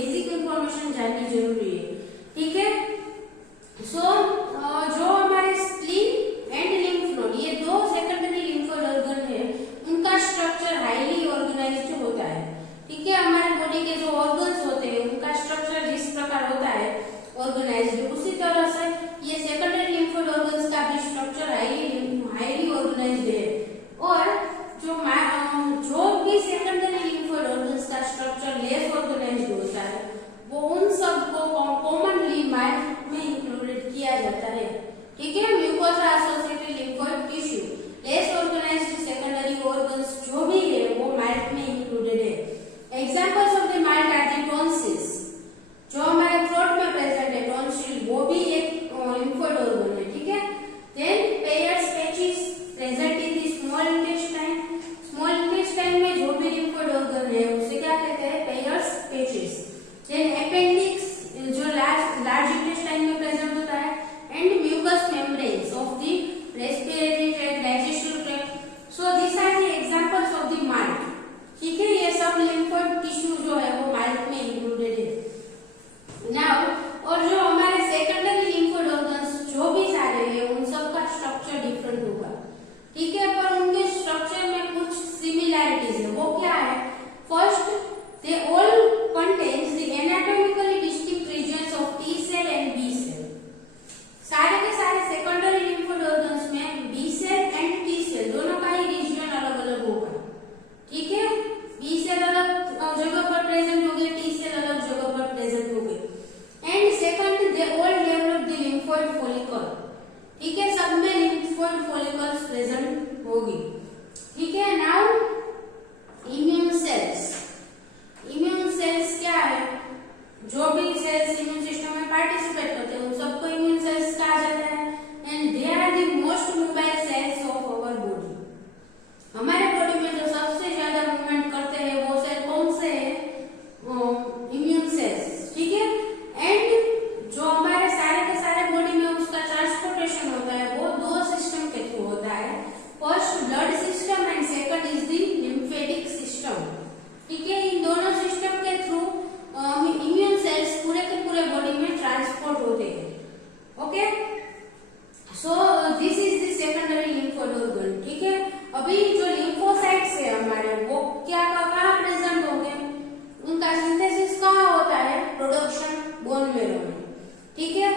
Basic information जाननी जरूरी है। ठीक है, सो जो हमारे स्प्लीन एंड लिम्फ नोड ये दो सेकेंडरी लिम्फोइड ऑर्गन है, उनका स्ट्रक्चर हाईली ऑर्गेनाइज्ड होता है। ठीक है, हमारे बॉडी के जो ऑर्गन्स होते हैं उनका स्ट्रक्चर जिस प्रकार होता है ऑर्गेनाइज्ड, उसी तरह से ये सेकेंडरी लिम्फोइड ऑर्गन्स का भी स्ट्रक्चर हाईली ऑर्गेनाइज्ड है। और जो भी सेकेंडरी लिम्फोइड ऑर्गन्स का स्ट्रक्चर लेस ऑर्गेनाइज्ड होता है वो उन सब को कॉमनली माइट में इंक्लूडेड किया जाता है। ठीक है, mucosa associated lymphoid tissue less organised secondary organs जो भी है वो माइट में इंक्लूडेड है। Examples of the might are the tonsils, जो हमारे थ्रोट में प्रेजेंट है टॉन्सिल, वो भी एक लिम्फोइड ऑर्गन है। ठीक है, then Peyer's patches present in the small intestine, small intestine में जो भी लिम्फोइड ऑर्गन है उसे क्या कहते हैं, पेयर्स पैचेस। देन अपेंडिक्स जो लार्ज इंटेस्टाइन में प्रेजेंट होता है, and mucous membranes of the respiratory tract, digestive tract. So this are the examples of the might. ठीक है, ये सब लिम्फोइड टिश्यू जो है वो माइट में इंक्लूडेड है। नाउ और जो हमारे सेकेंडरी लिम्फोइड ऑर्गन्स जो भी सारे हैं उन सब का स्ट्रक्चर डिफरेंट होगा। ठीक है, पर उनके स्ट्रक्चर में कुछ सिमिलैरिटीज है। वो क्या है, first they all contains the anatomically distinct regions of T cell and B cell. सारे के सारे सेकेंडरी लिम्फोइड ऑर्गन्स में B cell and T cell दोनों का ही रीजन अलग अलग होगा। ठीक है, बी सेल अलग जगह पर प्रेजेंट होंगे, टी सेल अलग जगह पर प्रेजेंट होंगे। And second they all develop the lymphoid follicle. ठीक है, सब में लिम्फोइड फॉलिकल्स प्रेजेंट होगी। ठीक है, now immune cells. Immune cells क्या है, जो भी सेल्स इम्यून सिस्टम में पार्टिसिपेट करते हैं उन सबको इम्यून सेल्स कहा जाता है। And they are the most mobile cells of our body. हमारे बॉडी में जो सबसे ज्यादा मूवमेंट करते हैं वो सेल कौन से है, इम्यून सेल्स। ठीक है, एंड जो हमारे सारे के सारे बॉडी में उसका ट्रांसपोर्टेशन होता है वो दो सिस्टम के थ्रू होता है, first blood system and second is the lymphatic system. ठीक है, इन दोनों सिस्टम के थ्रू इम्यून सेल्स पूरे के पूरे बॉडी में ट्रांसपोर्ट होते हैं। Okay, so this is the secondary lymphoid organ. ठीक है, अभी जो लिम्फोसाइट्स है हमारे वो क्या कहाँ प्रेजेंट होंगे, उनका सिंथेसिस कहाँ होता है, प्रोडक्शन बोन मैरो में। ठीक है,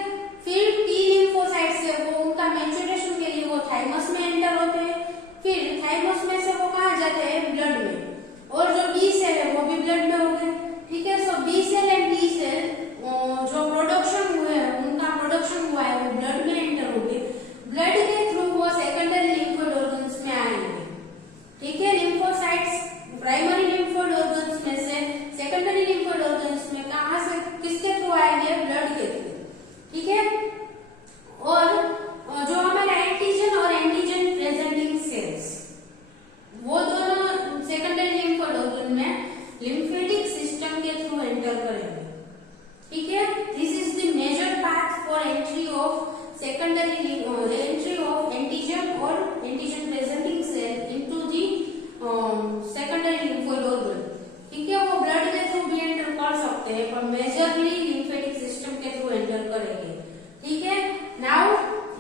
फिर टी लिम्फोसाइट्स है वो उनका मैच्योरेशन के लिए वो थाइमस में एंटर होते हैं, फिर थाइमस में से वो कहाँ जाते हैं, ब्लड में। और जो बी सेल है वो भी ब्लड में होंगे। ठीक है, so B cell and T cell जो प्रोडक्शन हुए हैं उनका प्रोडक्शन हुआ है वो ब्लड में एंटर होंगे, ब्लड के थ्रू वो सेकेंडरी लिम्फोइड ऑर्गन्स में आएंगे। ठीक है, लिम्फोसाइट्स प्राइमरी लिम्फोइड ऑर्गन्स में से सेकेंडरी लिम्फोइड ऑर्गन्स में कहां से किसके थ्रू आएंगे, ब्लड के थ्रू। ठीक है, और जो हमारे एंटीजन और एंटीजन प्रेजेंटिंग सेल्स वो दोनों सेकेंडरी लिम्फोइड ऑर्गन में लिम्फेटिक सिस्टम के थ्रू एंटर करेंगे। ठीक है, this is the major path for entry of secondary entry of antigen और antigen presenting cell into the secondary lymphoid organ. ठीक है, वो ब्लड के थ्रू भी एंटर कर सकते हैं पर मेजरली लिम्फेटिक सिस्टम के थ्रू एंटर करेंगे। ठीक है, now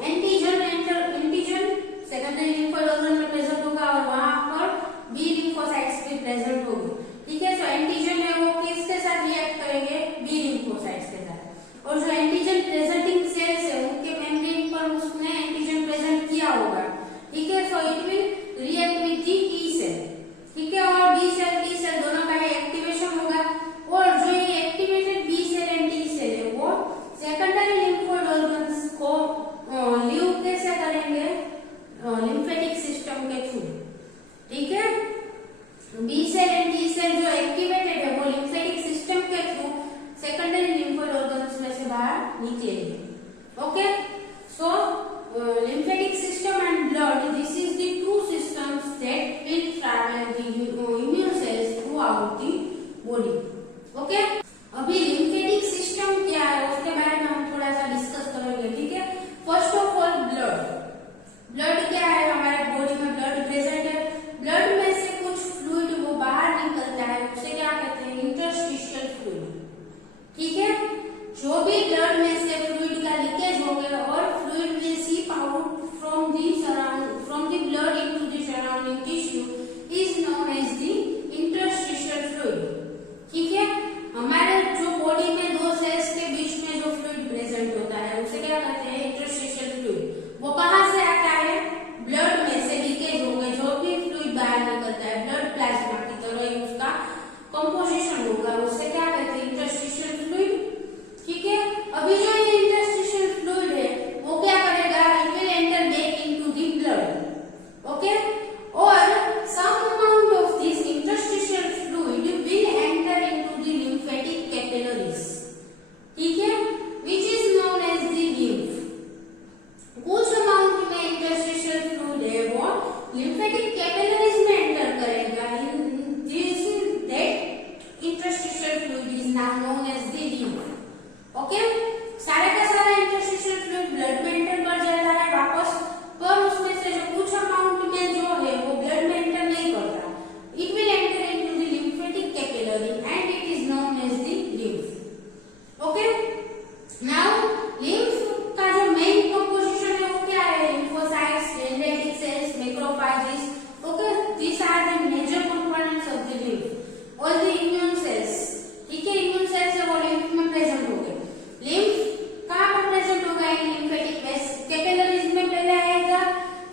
antigen secondary lymphoid organ में प्रेजेंट होगा और वहां पर बी लिम्फोसाइट्स भी प्रेजेंट होगी। ठीक है, सो एंटीजन है वो किसके साथ रिएक्ट करेंगे, बी लिम्फोसाइट्स के साथ। और जो एंटीजन प्रेजेंटिंग सेल्स है उनके मेम्ब्रेन पर उसने एंटीजन प्रेजेंट किया होगा। ठीक है, so it will react with the T cell. ठीक है, और बी सेल टी सेल दोनों का एक्टिवेशन होगा। और जो ये activated B cell and T cell है वो सेकेंडरी लिम्फोइड ऑर्गन्स को लीव कैसे करेंगे, लिम्फेटिक सिस्टम के थ्रू। ठीक है, B cell and T cell जो एक्टिवेटेड है वो लिम्फेटिक सिस्टम के थ्रू सेकेंडरी लिम्फोइड ऑर्गन्स में से बाहर निकलेंगे। Okay, so lymphatic system and blood, this is the two systems that will travel the immune cells throughout the body. Okay, अभी lymphatic system क्या है उसके बारे में हम थोड़ा सा डिस्कस करेंगे। ठीक है, फर्स्ट ऑफ ऑल ब्लड क्या है, हमारे बॉडी में ब्लड प्रेजेंट है। ब्लड में से कुछ फ्लूइड वो बाहर निकलता है, उसे क्या कहते हैं, इंटरस्टिशियल फ्लूइड। ओके, सारे का सारा इंटरस्टिशियल फ्लूइड ब्लड में एंटर कर जाता है वापस, पर उसमें से जो कुछ अमाउंट में जो है वो ब्लड में एंटर नहीं करता. It will enter into the lymphatic capillary and it is known as the lymph. Okay, now lymph का जो मेन कंपोजिशन है वो क्या है? Lymphocytes, dendritic cells, macrophages. Okay, these are the major components of the lymph. All the immune cells, ठीक है, immune cells है वो lymph में प्रेजेंट हो गए. lymph कहाँ पर प्रेजेंट होगा? इन lymphatic capillaries में पहले आएगा,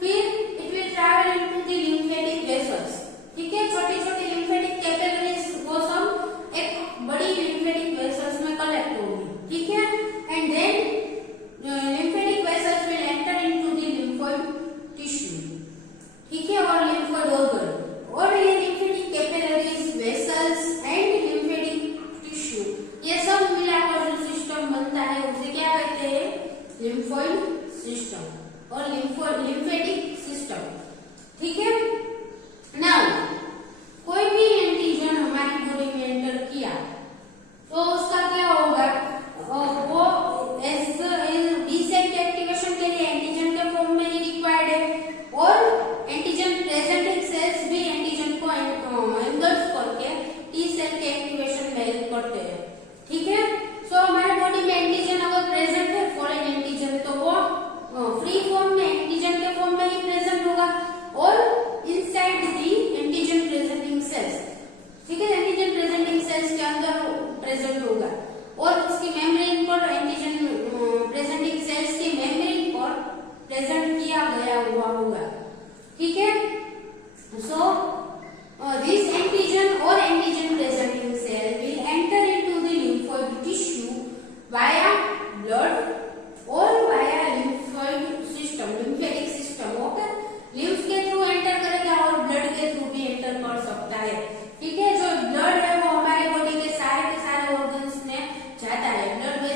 फिर it will travel into the lymphatic vessels. ठीक है, छोटी छोटी lymphatic capillaries वो सब एक बड़ी lymphatic vessels में कलेक्ट होगी. ठीक है, and then lymphatic vessels will enter into the lymphoid tissue. ठीक है, और lymphoid organ, और ये lymphatic capillaries, vessels and lymphatic tissue ये सब मिलाकर जो सिस्टम बनता है उसे क्या कहते हैं? lymphoid system और lymphatic system. ठीक है, नाउ कोई भी एंटीजन हमारी बॉडी में एंटर किया तो उसका क्या होगा? वो डी सेल के एक्टिवेशन के लिए एंटीजन के फॉर्म में ही रिक्वायर्ड है, और एंटीजन प्रेजेंटिंग सेल्स भी एंटीजन को एंगल्स करके टी सेल के एक्टिवेशन में हेल्प करते हैं. ठीक है, सो हमारे बॉडी में एंटीजन अगर प्रेजेंट है, फॉरेन एंटीजन, तो वो फ्री फॉर्म में एंटीजन के फॉर्म में ही प्रेजेंट होगा, और inside the antigen presenting sales. ठीक है, एंटीजन प्रेजेंटिंग सेल्स के अंदर प्रेजेंट होगा, और उसकी मेम्ब्रेन पर एंटीजन प्रेजेंटिंग सेल्स की मेम्ब्रेन पर प्रेजेंट किया गया हुआ होगा. ठीक है, सो दिस एंटीजन और antigen presenting cell will enter into the lymphoid tissue via blood और via lymphoid system, lymphatic system. Okay, lymph के थ्रू एंटर करेगा और ब्लड के थ्रू भी एंटर कर सकता है. ठीक है, जो ब्लड है वो हमारे बॉडी के सारे ऑर्गन्स में जाता है. Blood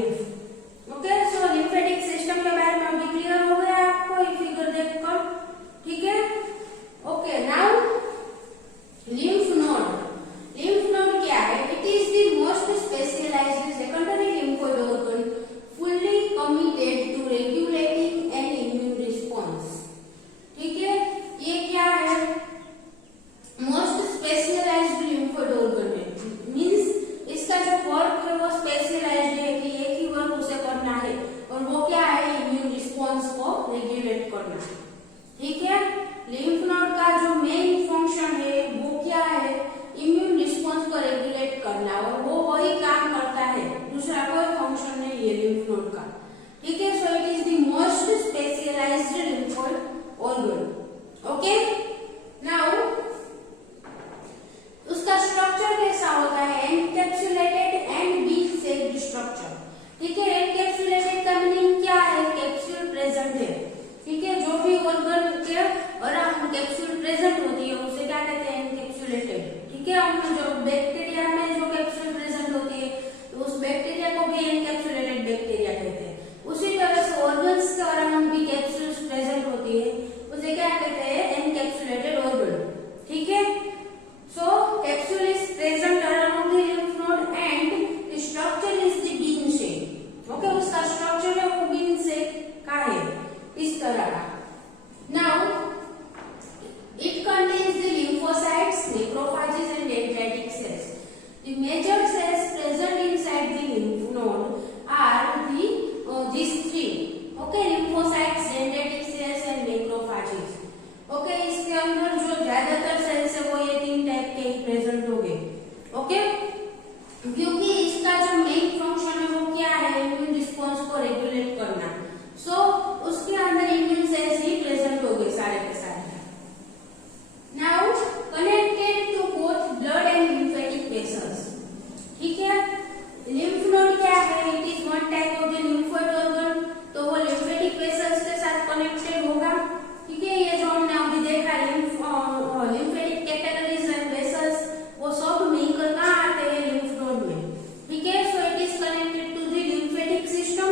lymph. ओके, सो लिम्फेटिक सिस्टम के बारे में अभी क्लियर हो गया आपको ये फिगर देखकर, ठीक है। Okay, now lymph node. Lymph node क्या है? It is the most specialized secondary lymphoid organ fully committed to regulating an immune response. ठीक है, ये क्या है? मोस्ट स्पेशलाइज्ड लिम्फोइड ऑर्गन है, मींस इसका जो वर्क है वो स्पेशलाइज्ड है कि एक ही वर्क उसे करना है, और वो क्या है? इम्यून रिस्पॉन्स को रेगुलेट करना। ठीक है, लिम्फ नोड का जो मेन फंक्शन है वो क्या है? इम्यून रिस्पॉन्स को रेगुलेट करना, और वो वही काम करता है, दूसरा कोई फंक्शन नहीं है लिम्फ नोड का। ठीक है, so it is the most specialized lymphoid organ. Okay, now उसका स्ट्रक्चर कैसा होता है? Encapsulated and bean shaped structure. ठीक है, एनकैप्सुलेटेड का मीनिंग क्या है? कैप्सूल प्रेजेंट है। ठीक है, जो भी ऑर्गन के अराउंड कैप्सूल प्रेजेंट होती है उसे क्या कहते हैं? एनकैप्सुलेटेड। ठीक है, हम जो बैक्टीरिया में जो कैप्सूल प्रेजेंट होती है तो उस बैक्टीरिया को भी एनकैप्सुलेटेड बैक्टीरिया कहते हैं। उसी तरह से ऑर्गन्स के अराउंड भी कैप्सूल्स प्रेजेंट होती है, उसे क्या कहते हैं? Encapsulated organ. ठीक है, so capsule is present around the lymph node and the structure is the bean shape. Okay, उसका structure है वो bean shape का है, इस तरह का। Now it contains the lymphocytes, macrophages and dendritic cells. The major cells present inside the lymph node are these three. Okay, lymphocytes, dendritic cells and macrophages. Okay, इसके अंदर जो ज्यादातर सेल्स है वो ये तीन टाइप के प्रेजेंट हो गए। ओके, क्योंकि इसका जो मेन फंक्शन है वो क्या है? इम्यून रिस्पॉन्स को रेगुलेट करना। सो उसके अंदर इम्यून सेल्स ही प्रेजेंट हो गए सारे के सारे। Now connected to both blood and lymphatic vessels. ठीक है, लिम्फ नोड क्या है? It is one type of the lymphoid organ, तो वो लिम्फेटिक वेसल्स के साथ कनेक्टेड होगा। ठीक है, ये जो हमने अभी देखा लिम्फेटिक कैपिलरीज एंड वेसल्स, वो सब मिलकर कहाँ आते हैं? लिम्फ नोड में। ठीक है, so it is connected to the lymphatic system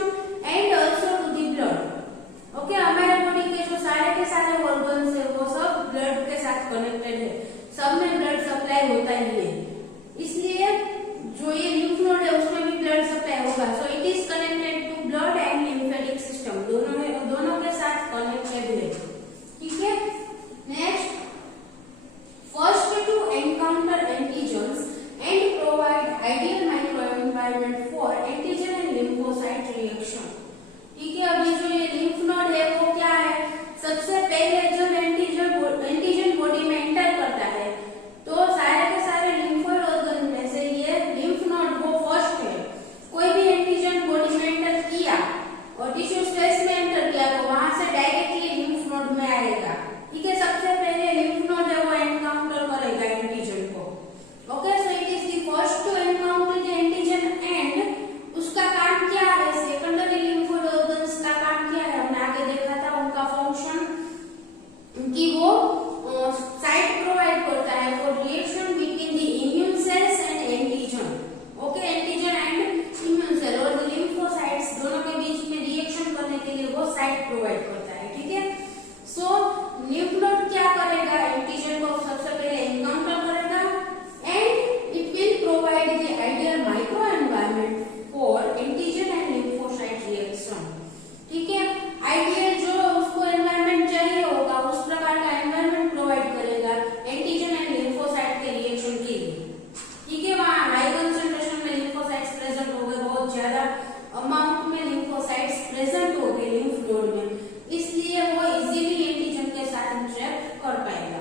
and also to the blood. Okay, हमारे बॉडी के जो सारे के सारे ऑर्गन्स है वो सब ब्लड के साथ कनेक्टेड है, सब में ब्लड सप्लाई होता ही है, इसलिए जो ये लिम्फ नोड है उसमें भी ब्लड सप्लाई होगा। So it is connected to blood and lymphatic system, दोनों के साथ कनेक्टेड है। ठीक है, next, first to encounter antigens and provide ideal micro environment for antigen and lymphocyte reaction. ठीक है, अभी जो ये लिम्फ नोड है वो क्या है? सबसे पहले जब एंटीजन बॉडी में एंटर करता है तो सारे के सारे लिम्फोइड ऑर्गन में से ये लिम्फ नोड वो फर्स्ट है। कोई भी एंटीजन बॉडी में एंटर किया और टिश्यू स्पेस में एंटर किया तो वहां से डायरेक्टली लिम्फ नोड में आएगा। ठीक है, सबसे पहले लिम्फ नोड है वो एनकाउंटर करेगा एंटीजन को। Okay, so it is the first to encounter the antigen and उसका काम क्या है? सेकेंडरी लिम्फोइड ऑर्गन्स का काम क्या है? हमने आगे देखा था उनका फंक्शन कि वो साइट प्रोवाइड करता है for reaction between the immune cells and antigen. Okay, antigen and immune cell और द लिम्फोसाइट्स दोनों के बीच में रिएक्शन करने के लिए वो साइट प्रोवाइड करता है। ठीक है, सो लिम्फ नोड क्या करेगा? एंटीजन को सबसे पहले एनकाउंटर करेगा and it will provide the ideal micro environment for antigen and lymphocyte reaction. ठीक है, आइडियल जो उसको एनवायरनमेंट चाहिए होगा उस प्रकार का एनवायरनमेंट प्रोवाइड करेगा एंटीजन एंड लिम्फोसाइट के रिएक्शन के लिए। ठीक है, वहां हाई कंसंट्रेशन में लिम्फोसाइट्स प्रेजेंट हो गए, बहुत ज्यादा अमाउंट में लिम्फोसाइट्स प्रेजेंट हो गए लिम्फ नोड में, इसलिए वो इजीली एंटीजन के साथ इंटरेक्ट कर पाएगा।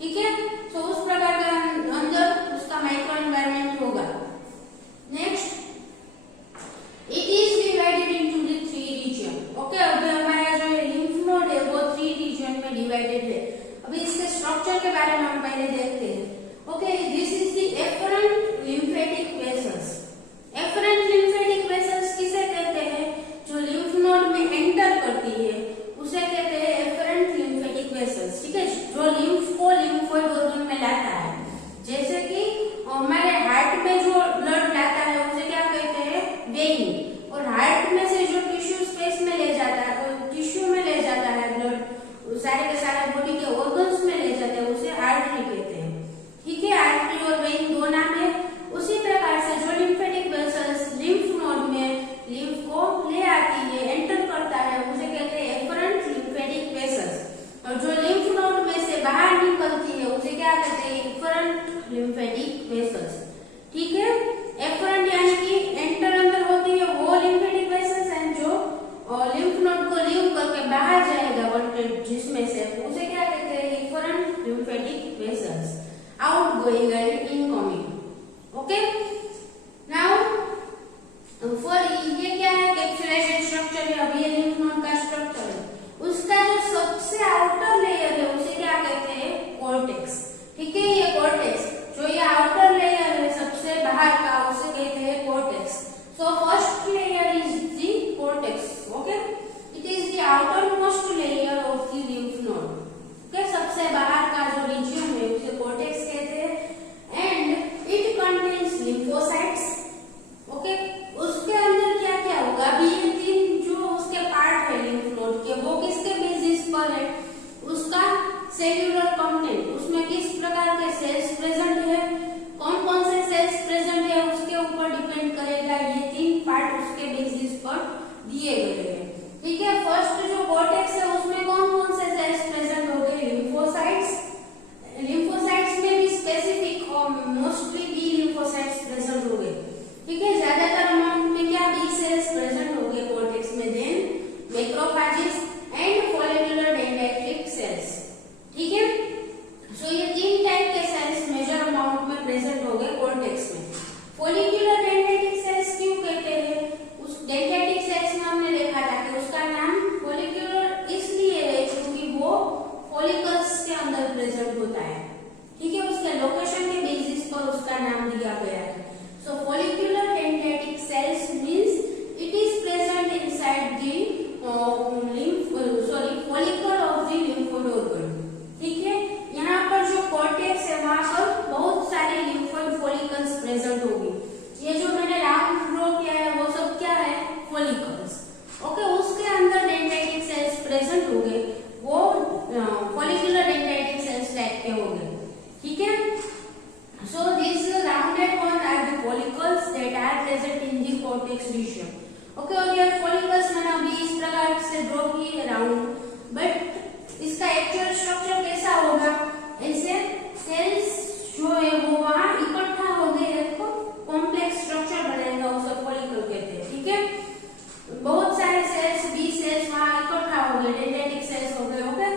ठीक है, तो उस प्रकार का अंदर उसका माइक्रो एनवायरनमेंट होगा। Next, it is divided into the 3 region. Okay, अभी हमारा जो लिम्फ नोड है वो 3 रीजन में डिवाइडेड है। अभी इसके स्ट्रक्चर के बारे में हम पहले देखते हैं। Okay, this is the efferent lymphatic vessels. Efferent lymphatic vessels किसे कहते हैं? जो लिम्फ नोड में एंटर करती है उसे कहते हैं एफरेंट लिम्फेटिक वेसल्स। ठीक है, जो लिम्फ को लिम्फोइड ऑर्गन में लाता है, जैसे कि हमारे हार्ट में जो ब्लड लाता है उसे क्या कहते हैं? वेइन, और lymphatic vessels. ठीक है, एफरेंट यानी कि एंटर अंदर होती है वो lymphatic vessels एंड जो lymph node को लीव करके बाहर जाएगा कंटेंट जिसमें से उसे क्या कहते हैं efferent lymphatic vessels, outgoing and incoming. Okay, now for ये क्या है कैप्सुलेटेड स्ट्रक्चर है, अभी ये lymph node का स्ट्रक्चर है, उसका जो सबसे आउटर लेयर है उसे क्या कहते हैं कॉर्टेक्स. ठीक है, ये कॉर्टेक्स जो ये आउटर लेयर है सबसे बाहर का उसे कहते हैं cortex. So first layer is the cortex. Okay, it is the outer most layer of the lymph node. Okay, सबसे बाहर का जो रीजन है उसे कॉर्टेक्स कहते हैं and it contains lymphocytes. Okay, उसके अंदर क्या क्या होगा, अभी ये तीन जो उसके पार्ट है lymph node के वो किसके बेसिस पर है, उसका सेल्यूलर कंटेंट, उसमें किस प्रकार के सेल्स प्रेजेंट है, कौन कौन से सेल्स प्रेजेंट है उसके ऊपर डिपेंड करेगा. ये तीन पार्ट उसके बेसिस पर दिए गए हैं. ठीक है, फर्स्ट जो कॉर्टेक्स है उसमें कौन कौन से सेल्स प्रेजेंट हो गए, लिम्फोसाइट्स. लिम्फोसाइट्स में भी स्पेसिफिक और मोस्टली बी लिम्फोसाइट्स प्रेजेंट हो गए. ठीक है, ज्यादातर अमाउंट में क्या बी सेल्स प्रेजेंट हो गए कॉर्टेक्स में. Then macrophages and follicular dendritic cells. ठीक है, सो ये तीन टाइप के सेल्स मेजर अमाउंट में प्रेजेंट हो गए कॉर्टेक्स में. फॉलिकुलर डेंड्राइटिक सेल्स क्यों कहते हैं, उस डेंड्राइटिक सेल्स में हमने देखा था कि उसका नाम फॉलिकुलर इसलिए है क्योंकि वो फॉलिकल्स के अंदर प्रेजेंट होता है. ठीक है, उसके लोकेशन के बेसिस पर उसका नाम दिया गया है. So follicular dendritic cells means it is present inside the follicle of the lymphoid organ. ठीक है, यहाँ पर जो कॉर्टेक्स है वहाँ पर बहुत सारे lymphoid follicles प्रेजेंट होगी. ये जो मैंने राउंड ड्रॉ किया है वो सब क्या है follicles. ओके, उसके अंदर डेंड्राइटिक सेल्स प्रेजेंट हो गए, वो follicular डेंड्राइटिक सेल्स टाइप के हो गए. ठीक है, so these rounded ones are the follicles that are present in the cortex region. Okay, और ये follicles मैंने अभी इस प्रकार से ड्रॉ किए राउंड, बट इसका एक्चुअल स्ट्रक्चर कैसा होगा, ऐसे सेल्स जो है वो वहां इकट्ठा हो गए तो कॉम्प्लेक्स स्ट्रक्चर बनेगा, उसे फॉलिकल कहते हैं. ठीक है, बहुत सारे सेल्स बी सेल्स वहां इकट्ठा हो गए, डेंड्राइटिक सेल्स हो गए. ओके,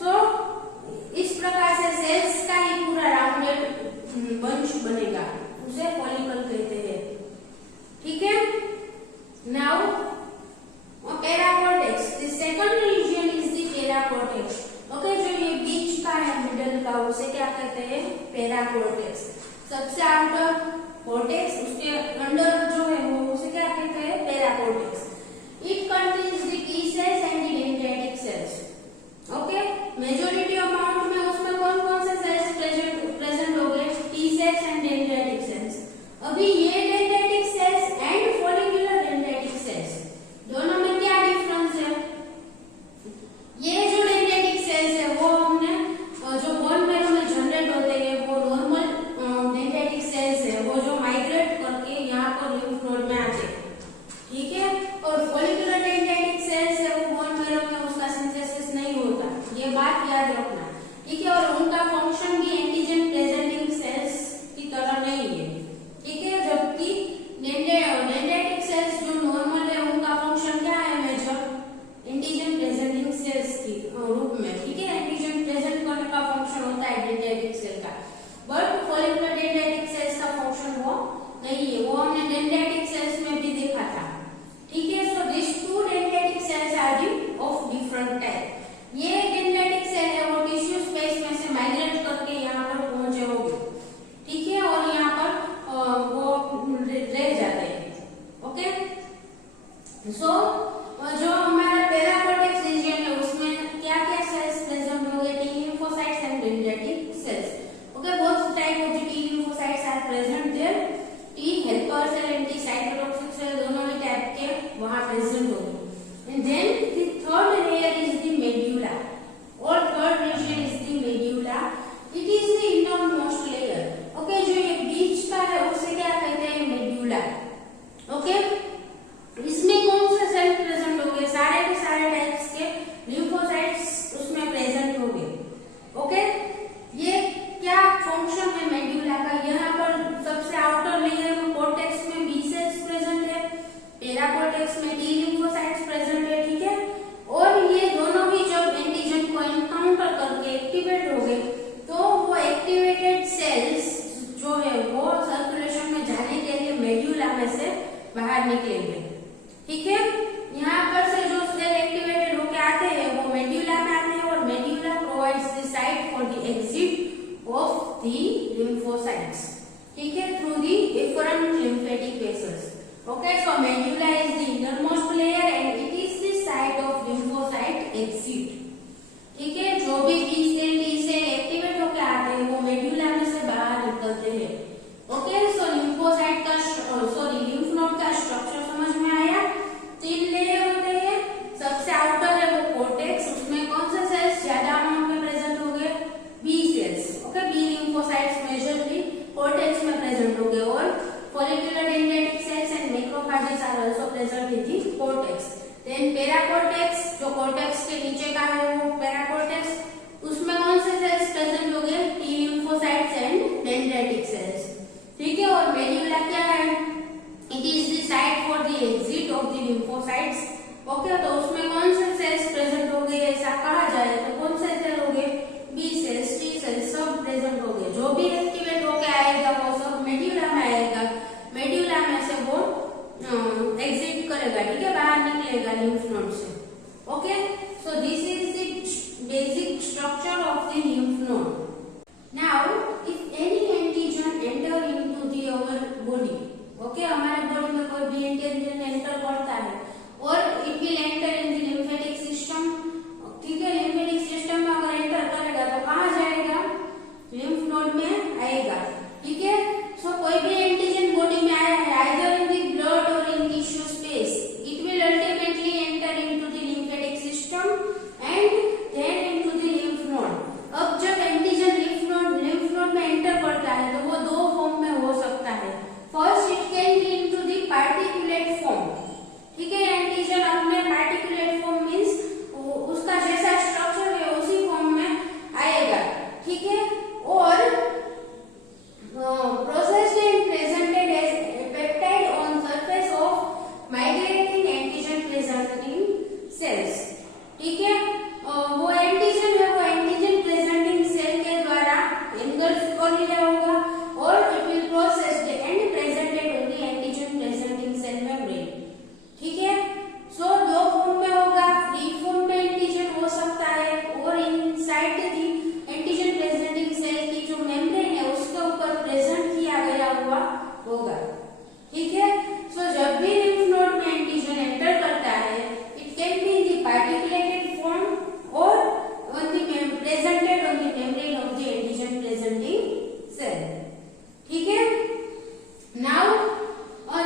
सो इस प्रकार से सेल्स का ही पूरा राउंडेड बंच बनेगा, उसे फॉलिकल कहते हैं. ठीक है, now paracortex, the second region is the paracortex. Okay, जो ये बीच का है मिडल का उसे क्या कहते हैं पैराकॉर्टेक्स. सबसे आउटर कॉर्टेक्स, उसके अंदर जो है वो उसे क्या कहते हैं paracortex. It contains the T cells and the dendritic sales. Okay, majority amount में उसमें कौन कौन से सेल्स प्रेजेंट हो गए, T cells and dendritic sales. अभी ये dendritic sales and follicular dendritic sales दोनों में क्या डिफरेंस है, ये जो डेंड्राइटिक सेल्स है वो हमने जो बोन मैरो में जनरेट होते हैं वो नॉर्मल डेंड्राइटिक सेल्स है, वो जो माइग्रेट करके यहाँ पर lymph node में आते हैं. ठीक है, और फॉलिकुलर डेंड्राइटिक सेल्स है वो निकलेंगे। ठीक है, यहाँ पर से जो सेल एक्टिवेटेड होके आते हैं वो मेड्यूला में आते हैं और medulla provides the site for the exit of the lymphocytes, ठीक है, through the efferent lymphatic vessels. Okay, so medulla is the innermost layer and it is the site of lymphocyte exit. ठीक है, जो भी B cell D cell activate होके आते हैं वो मेड्यूला में से बाहर निकलते हैं। ओके, सो लिम्फोसाइट का लिम्फ नोड का स्ट्रक्चर समझ में आया। 3 लेयर होते हैं, सबसे आउटर है वो कोर्टेक्स, उसमें कौन से सेल्स ज्यादा अमाउंट में प्रेजेंट हो गए, B cells. Okay, B lymphocytes majorly cortex में प्रेजेंट हो गए और follicular dendritic cells and macrophages are also present in the cortex. Then paracortex, जो cortex के नीचे का है वो paracortex, उसमें कौन से cells present हो गए, T lymphocytes and dendritic cells। ठीक है, और medulla क्या है, it is the site for the exit of the lymphocytes। Okay, तो उसमें कौन से cells present हो गए ऐसा कहा जाए तो कौन से सेल हो गए, B cells, T cells सब present हो गए। जो भी एक्टिवेट होके आएगा वो सब मेड्यूला में आएगा, मेड्यूला में से वो एग्जिट करेगा, ठीक है, बाहर निकलेगा लिम्फ नोड से। Okay, so this is the basic structure of the lymph node. Now if any antigen enter into the our body, okay, हमारे बॉडी में कोई भी एंटीजन एंटर करता है और it will enter in the lymphatic system. ठीक है, lymphatic system में अगर एंटर करेगा तो कहाँ जाएगा, लिम्फ नोड में आएगा। ठीक है, सो कोई भी एंटीजन बॉडी में आया है आइदर इन द ब्लड और in tissue space, it will ultimately enter into the lymphatic system and then into the lymph node. अब जब एंटीजन लिम्फ नोड में एंटर करता है तो वो 2 फॉर्म में हो सकता है। First, it can B into the particulate form. ठीक है, एंटीजन अपने पार्टिकुलेट फॉर्म मींस उसका जैसा स्ट्रक्चर है उसी फॉर्म में आएगा। ठीक है, और processed and presented as a peptide on surface of migrating antigen presenting cells। ठीक है, वो एंटीजन है वो एंटीजन प्रेजेंटिंग सेल के द्वारा एंगल्फ कर लिया होगा और it will processed and presented on the antigen presenting cell membrane. ठीक है, सो 2 फॉर्म में होगा, फ्री फॉर्म में एंटीजन हो सकता है और inside the antigen presenting cell की जो मेम्ब्रेन है उसके ऊपर प्रेजेंट किया गया हुआ होगा। ठीक है, सो जब भी लिम्फ नोड में एंटीजन एंटर करता है it can be the particulated form और on the presented on the membrane of the antigen presenting cell. ठीक है, नाउ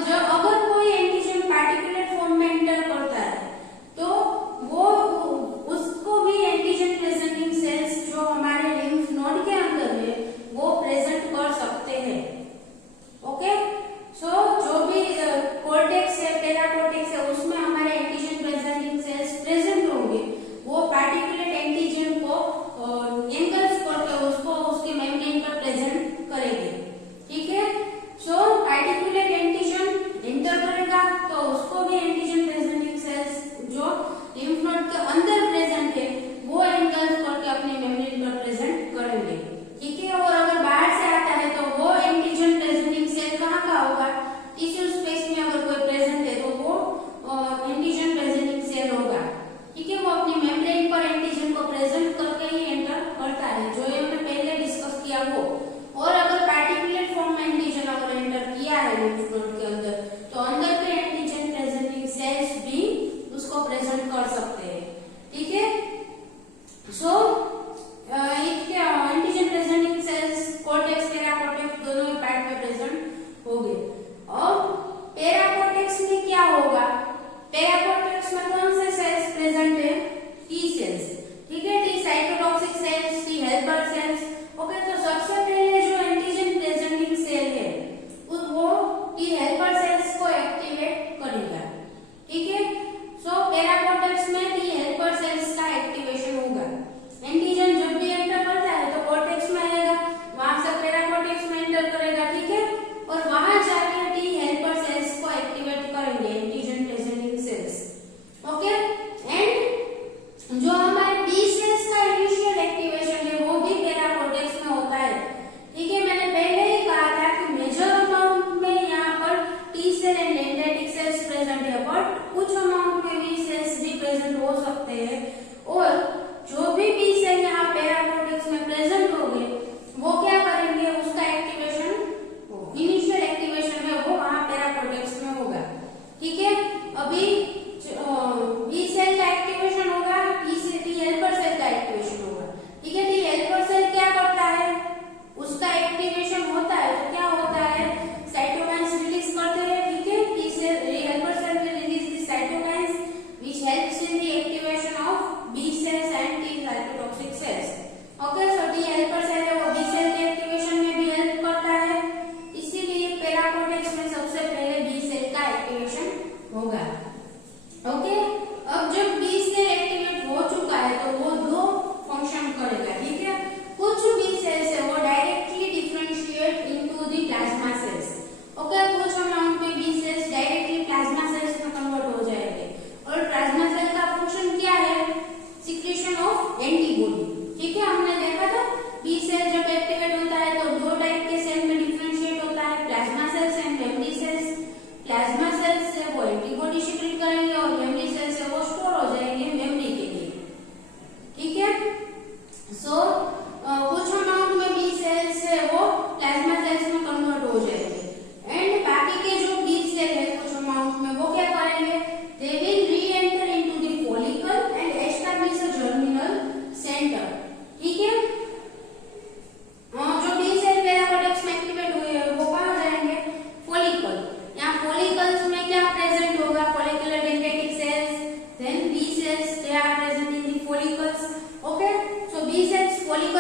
जब अगर कोई एंटीजन पार्टिकुलेट फॉर्म में एंटर करता है तो वो उसको भी एंटीजन प्रेजेंटिंग सेल्स जो हमारे लिम्फ नोड के अंदर है वो प्रेजेंट कर सकते हैं। ओके, सो जो भी कोर्टेक्स है, पेराकोर्टेक्स है, उसमें हमारे एंटीजन प्रेजेंटिंग सेल्स प्रेजेंट होंगे, वो पार्टिकुलेट एंटीजन को एंगल्फ करके उसको उसके मेम्ब्रेन पर प्रेजेंट करेंगे। ठीक है, सो पार्टिकुलेट एंटीजन एंटर करेगा तो उसको भी एंटीजन प्रेजेंटिंग सेल्स जो लिम्फ नोड के अंदर प्रेजेंट है वो एंगल्फ करके अपने मेम्ब्रेन पर प्रेजेंट करेंगे। ठीक है, और अगर बाहर से आता है तो वो एंटीजन प्रेजेंटिंग सेल कहाँ का होगा, टिश्यू स्पेस में अगर कोई प्रेजेंट है तो वो एंटीजन प्रेजेंटिंग सेल होगा। ठीक है, वो अपनी मेम्ब्रेन पर एंटीजन को प्रेजेंट करके ही एंटर करता है, जो हमने पहले डिस्कस किया वो। और अगर पार्टिकुलेट फॉर्म में एंटीजन अगर एंटर किया है लिम्फ नोड के अंदर तो अंदर के एंटीजन प्रेजेंटिंग सेल्स भी उसको प्रेजेंट कर सकते हैं। ठीक है, सो एंटीजन प्रेजेंटिंग सेल्स कोर्टेक्स पेराकोर्टेक्स दोनों ही पार्ट में प्रेजेंट हो गए। अब पेराकोर्टेक्स में क्या होगा, पेराकोर्टेक्स में कौन से सेल्स प्रेजेंट है, टी सेल्स। ठीक है, T cytotoxic cells, T helper cells. Okay, तो सबसे पहले जो एंटीजन प्रेजेंटिंग सेल है वो टी हेल्पर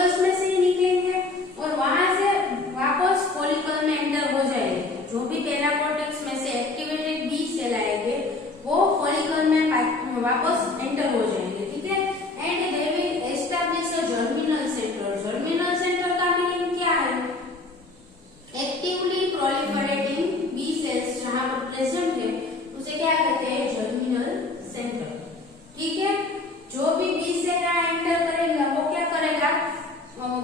फॉलिकल्स में से ही निकलेंगे और वहां से वापस फॉलिकल में एंटर हो जाएंगे। जो भी पहला कॉर्टेक्स में से एक्टिवेटेड बी सेल आएंगे वो फॉलिकल में वापस एंटर हो जाएंगे, ठीक है। And they will establish a germinal centre. Germinal centre का मीनिंग क्या है? एक्टिवली प्रोलिफरेटिंग बी सेल्स जहां पर प्रेजेंट है उसे क्या कहते हैं? जर्मिनल सेंटर, ठीक है। जो भी बी सेल एंटर करेगा वो क्या करेगा?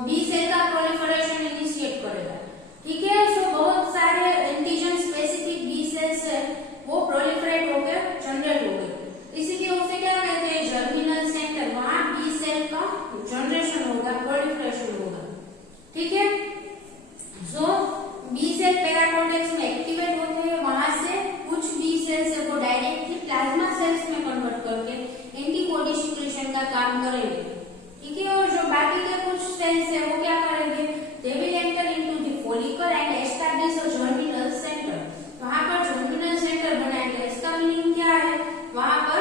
बी सेल का प्रोलिफरेशन इनिशिएट करेगा, ठीक है। सो बहुत सारे एंटीजन स्पेसिफिक बी सेल्स है वो प्रोलिफरेट होकर जनरेट हो गए, इसीलिए उसे क्या कहते हैं? Germinal centre. वहां बी सेल का जनरेशन होगा, प्रोलिफरेशन होगा, ठीक है। सो बी सेल पहला कॉर्टेक्स में एक्टिवेट होते हैं, वहां से कुछ बी सेल्स को डायरेक्टली प्लाज्मा सेल्स में कन्वर्ट करके एंटीबॉडी सिक्रेशन का काम करेंगे, ठीक है। और जो बाकी के कुछ सेल्स है वो क्या करेंगे? They will enter into the follicle and establish a germinal centre. वहां पर जर्मिनल सेंटर बनाएंगे। इसका मीनिंग क्या है? वहां पर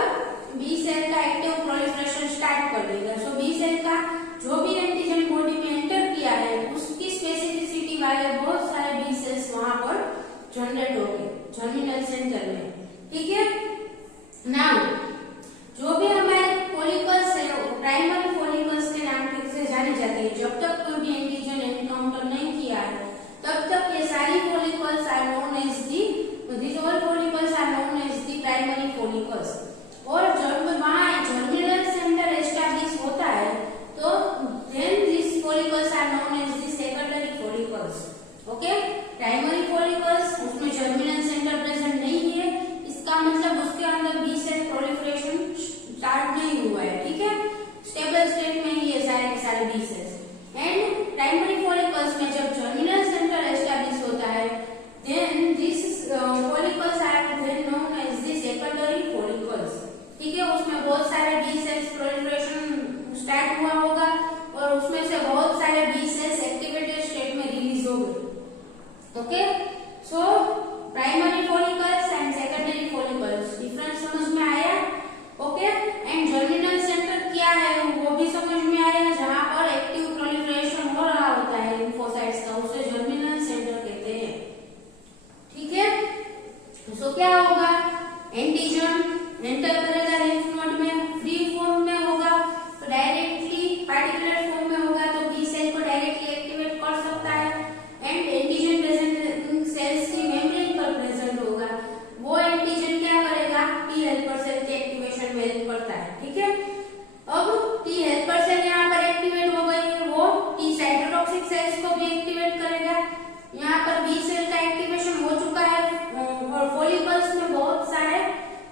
बी सेल का एक्टिव प्रोलिफरेशन स्टार्ट कर देगा। सो बी सेल का जो भी एंटीजन बॉडी में एंटर किया है उसकी स्पेसिफिसिटी वाले बहुत सारे बी सेल्स वहां पर जनरेट होंगे जर्मिनल सेंटर में, ठीक है। नाउ जो भी हमारे फॉलिकल्स है प्राइमरी फॉलिकल्स के नाम से जानी जाती है। जब तक कोई भी एंटीजन एनकाउंटर नहीं किया है तब तक ये सारी follicles are known as this all follicles are known as the primary follicles. और जब वहां जर्मिनल सेंटर एस्टैब्लिश होता है तो then this follicles are known as the secondary follicles, okay. Primary follicles उसमें जर्मिनल सेंटर प्रेजेंट नहीं है, इसका मतलब उसके अंदर बी सेल प्रोलिफरेशन स्टार्ट नहीं हुआ है, ठीक है। स्टेबल स्टेट में ही ये सारे के सारे B cells. And primary follicles में जब जर्मिनल सेंटर एस्टैब्लिश होता है then this follicles are then known as the secondary follicles, ठीक है। उसमें बहुत सारे बी सेल्स प्रोलिफरेशन स्टार्ट हुआ होगा और उसमें से बहुत सारे बी सेल्स एक्टिवेटेड स्टेट में रिलीज हो गए, okay. So primary follicles and secondary follicles difference समझ में आया, ओके। एंड जर्मिनल सेंटर क्या है वो भी समझ में आया। जहां पर एक्टिव प्रोलिफरेशन हो रहा होता है लिम्फोसाइट्स का उसे जर्मिनल सेंटर कहते हैं, ठीक है। सो क्या होगा? एंटीजन एंटर करेगा लिम्फ नोड में, फ्री फॉर्म में होगा तो डायरेक्टली पार्टिकुलर फॉर्म में होगा तो बी सेल को डायरेक्टली एक्टिवेट कर सकता है। एंड एंटीजन प्रेजेंट सेल्स की मेम्ब्रेन पर प्रेजेंट होगा, वो एंटीजन क्या करेगा? टी हेल्पर सेल के एक्टिवेशन में हेल्प करता है, ठीक है। अब टी हेल्पर सेल यहाँ पर एक्टिवेट हो गई है, वो टी साइटोटॉक्सिक सेल्स को भी एक्टिवेट करेगा। यहाँ पर बी सेल का एक्टिवेशन हो चुका है और फॉलिकल्स में बहुत सारे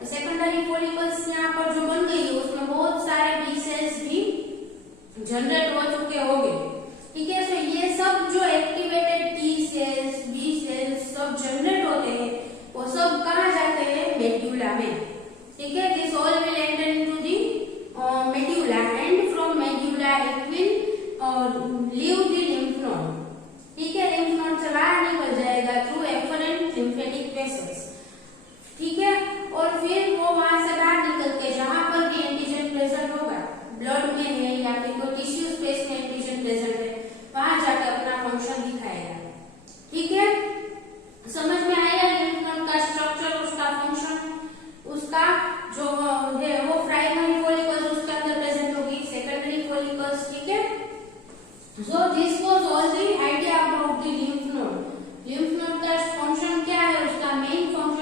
सेकेंडरी फॉलिकल्स यहाँ पर जो बन गई है उसमें बहुत सारे बी सेल्स भी जनरेट हो चुके होंगे, ठीक है। सो ये सब जो activated T cells B cells सब जनरेट होते हैं वो सब कहाँ जाते हैं? मेड्यूला में, ठीक है। This all will enter into the medulla and from medulla it will leave the lymph node, ठीक है। लिम्फ नोड से बाहर निकल जाएगा थ्रू एफरेंट लिम्फेटिक वेसल्स, ठीक है। और फिर वो वहां से बाहर निकल के जहां पर भी एंटीजन प्रेजेंट होगा, ब्लड में है या फिर कोई टिश्यू स्पेस में एंटीजन प्रेजेंट है, वहां जाकर अपना फंक्शन दिखाएगा, ठीक है। समझ में आया लिम्फ नोड का स्ट्रक्चर, उसका फंक्शन, उसका जो है वो प्राइमरी फॉलिकल्स उसके अंदर प्रेजेंट होगी, सेकेंडरी फॉलिकल्स, ठीक है। So this was all the idea about the lymph node. Lymph node का फंक्शन क्या है, उसका मेन फंक्शन